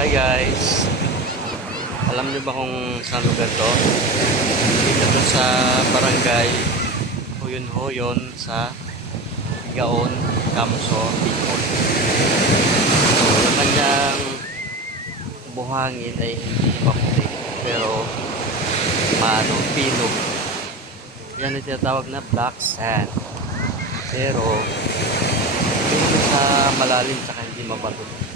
Hi guys, alam niyo ba kung saan lugar to? Dito to sa barangay Hoyon-Hoyon sa Igaon, Camso, Bicol. So, yung kanyang buhangin ay hindi maputi pero pinog. Yan ang tinatawag na black sand. Pero hindi sa malalim tsaka hindi mabato.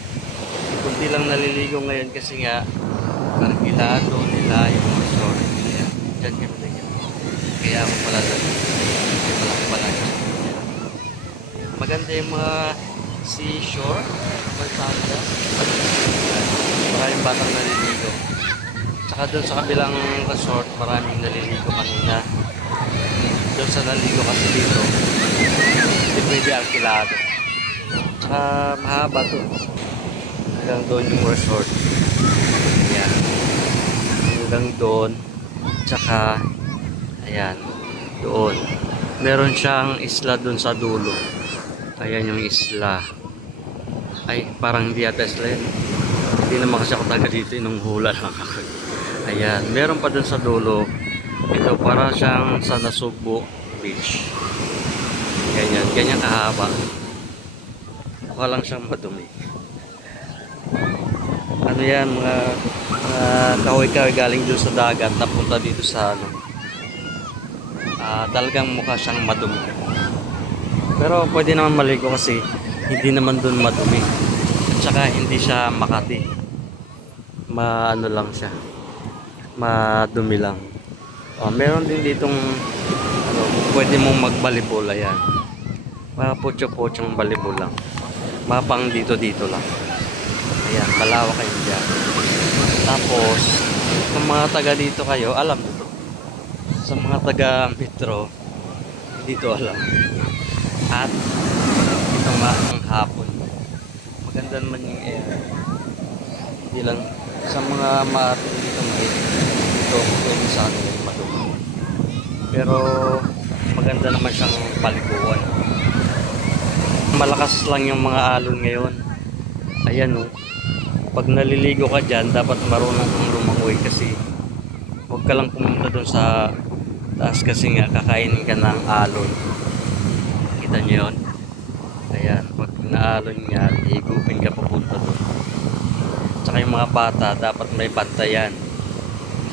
Kunti lang naliligo ngayon kasi nga kargilado nila yung resort. Ayan, dyan kami na yan. Kaya ako pala doon. Malaki pala yan. Maganda yung mga seashore. Maganda. Maraming batang naliligo. Tsaka doon sa kabilang resort, maraming naliligo kanina. Doon sa naliligo kasi dito, hindi pwede arkilado. Tsaka mahaba to. Hanggang doon yung resort. Ayan. Hanggang doon. Tsaka, ayan. Doon. Meron siyang isla doon sa dulo. Ayan yung isla. Ay, parang hindi yata isla yun. Hindi naman kasi ako taga dito. Nung hula lang ako. Ayan. Meron pa doon sa dulo. Ito para siyang sa Nasugbu Beach. Ganyan. Ganyan kahaba. Mukha lang siyang madumi. Ano yan, mga kahoy-kahoy galing doon sa dagat napunta dito sa ano. Talagang mukha siyang madumi. Pero pwede naman maligo kasi hindi naman doon madumi. At saka hindi siya Makati. Ano lang siya. Madumi lang. Meron din ditong ano, pwede mong magbalibol. Ayan. Mga putyo-putyong balibol lang. Mapang dito-dito lang. Ayan, malawak kayo dyan. Tapos, kung mga taga dito kayo, alam nito. Sa mga taga metro, dito alam. At, ito nga ang hapon. Maganda naman yung air. Hindi lang, sa mga maating dito ngayon, ito, pwede sa akin yung madumi. Pero, maganda naman siyang paliguan. Malakas lang yung mga alon ngayon. Ayan o. Pag naliligo ka dyan, dapat marunong kang lumangoy kasi huwag ka lang pumunta doon sa taas kasi nga kakainin ka ng alon. Kita nyo yun? Ayan, pag naalon yan, higupin ka papunta doon. Tsaka yung mga bata, dapat may bantayan.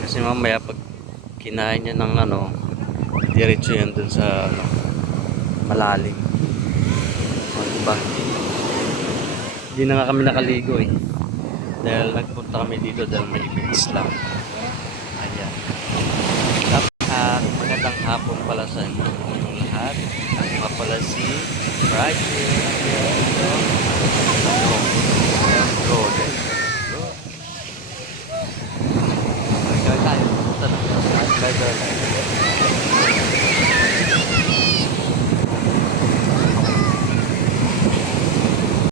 Kasi mamaya pag kinain niya ng ano, diretso yan doon sa ano, malalim. Diba? Hindi na nga kami nakaligo eh. Dahil nagpunta kami dito dahil may events lang. Ayan. At magandang hapon pala sa inyong lahat. Ako nga pala si Brighton.